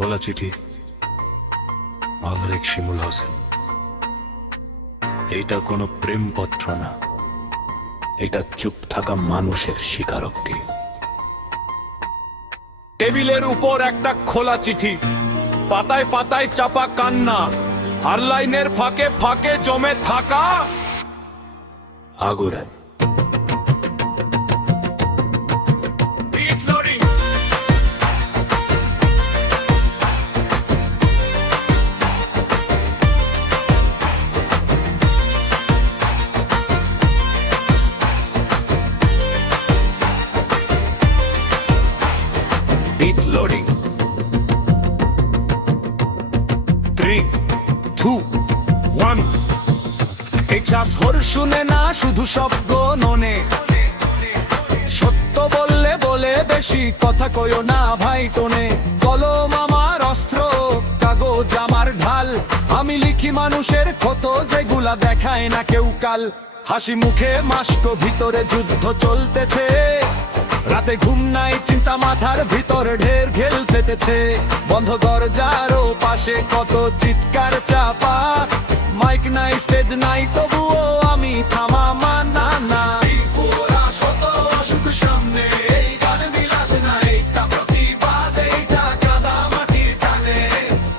খোলা চিঠি, মালিক শিমুল হোসেন। এটা কোনো প্রেমপত্র না, এটা চুপ থাকা মানুষের স্বীকারোক্তি। টেবিলের উপর একটা খোলা চিঠি, পাতায় পাতায় চাপা কান্না, আর লাইনের ফাঁকে ফাঁকে জমে থাকা আগুরায়। Beat loading. 3, 2, 1. এটা স্বর শুনে না, শুধু শব্দ ননে। সত্য বললে বলে বেশি কথা কইও না ভাই টোনে। কলম আমার অস্ত্র, কাগজ আমার ঢাল। আমি লিখি মানুষের ক্ষত, যেগুলা দেখায় না কেউ কাল। হাসি মুখে মাস্ক, ভিতরে যুদ্ধ চলতেছে। রাতে ঘুম নাই, চিন্তা মাথার ভিতর ঢের খেলতেছে। বন্ধ দরজারও পাশে কত চিৎকার চাপা। মাইক নাই, স্টেজ নাই, তবুও আমি থামা মানা না। সামনে এই গান বিলাস না, এইটা প্রতিবাদ, এইটা কাদা মাটির টানে।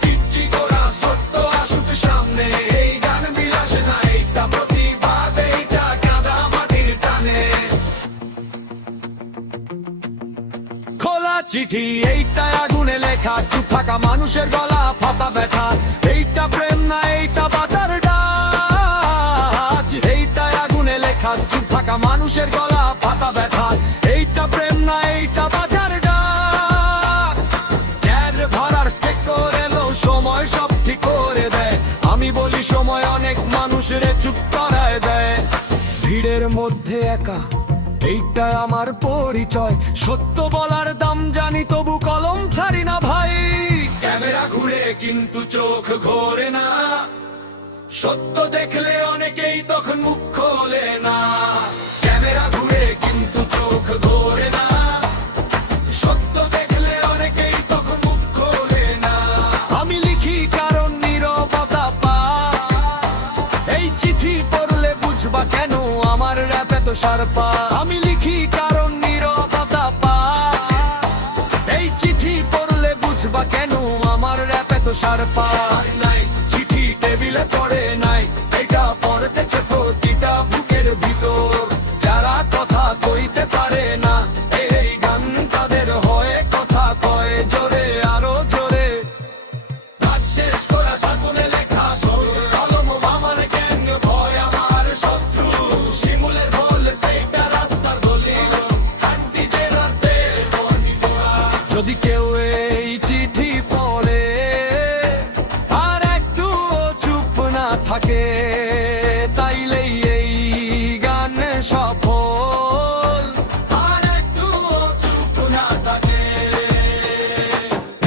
পিচ্চি গোরা সত্য আসুক সামনে, এই গান বিলাস না, এইটা প্রতিবাদ, এইটা কাদা মাটির টানে। খোলা চিঠি, এইটা আগুনে লেখা, চুপ থাকা মানুষের গলা ফাটা ব্যথা। এইটা প্রেম না, এইটা বাজার ডাক। এইটা আগুনে লেখা, চুপ থাকা মানুষের গলা ফাটা ব্যথা। এইটা প্রেম না, এইটা বাজার ডাক। ক্যার ভরার স্টেকর এলো, সময় সব ঠিক করে দেয়। আমি বলি সময় অনেক মানুষের চুপ করায় দেয়। ভিড়ের মধ্যে একা, এইটা আমার পরিচয়। সত্য বলার দাম জানি, তবু কলম ছাড়ি না ভাই। ক্যামেরা ঘুরে কিন্তু চোখ ঘোরে না। সত্য দেখলে অনেকেই তখন মুখ খোলে না। ক্যামেরা ঘুরে কিন্তু চোখ ঘোরে না। সত্য দেখলে অনেকেই তখন মুখ খোলে না। আমি লিখি কারণ নীরবতা পায়। এই চিঠি পড়লে বুঝবা কেন আমার র‍্যাপ এত শার্পা। আমি লিখি কারণ নীরবতা পায়। এই চিঠি পড়লে বুঝবা কেন আমার র‍্যাপ এত শার্পা। নাই চিঠি টেবিলে পড়ে নাই, এটা পড়তেছে প্রতিটা বুকের ভিতর। যারা কথা কইতে পারে না, এই গান তাদের হয় কথা কয় জোরে, আরো জোরে। রাত শেষ করা সাগুনে লেখা, কলম আমার গ্যাং, ভয় আমার শত্রু। শিমুলের বলে সেইটা রাস্তার দলিল, হাঁটি যে রাতে। যদি কেউ এই চিঠি পড়ে আর একটু চুপ না থাকে, তাইলেই এই গান সফল। আর একটু চুপ না থাকে।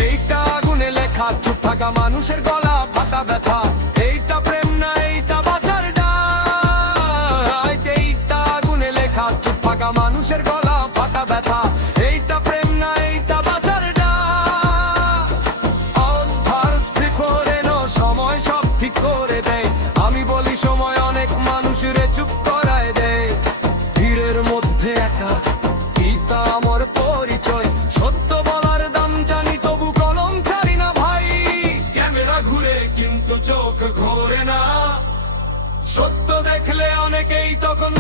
এইটা আগুনে লেখা, চুপ থাকা মানুষের গলা ফাটা ব্যথা। এইটা প্রেম না, এইটা বাজার ডাক। এইটা আগুনে লেখা, চুপ থাকা মানুষের গলা ফাটা ব্যথা। এইটা প্রেম না, এইটা বাজার ডাক। অল ভারত করে নো, সময় সব ঠিক করে দেয়। আমি বলি সময় অনেক মানুষের চুপ করায় দেয়। ভিড়ের মধ্যে একা, এইটা আমার পরিচয়। সত্য বলার দাম জানি, তবু কলম ছাড়ি না ভাই। ক্যামেরা ঘুরে কিন্তু চোখ ঘোরে না। সত্য দেখলে অনেকেই তখন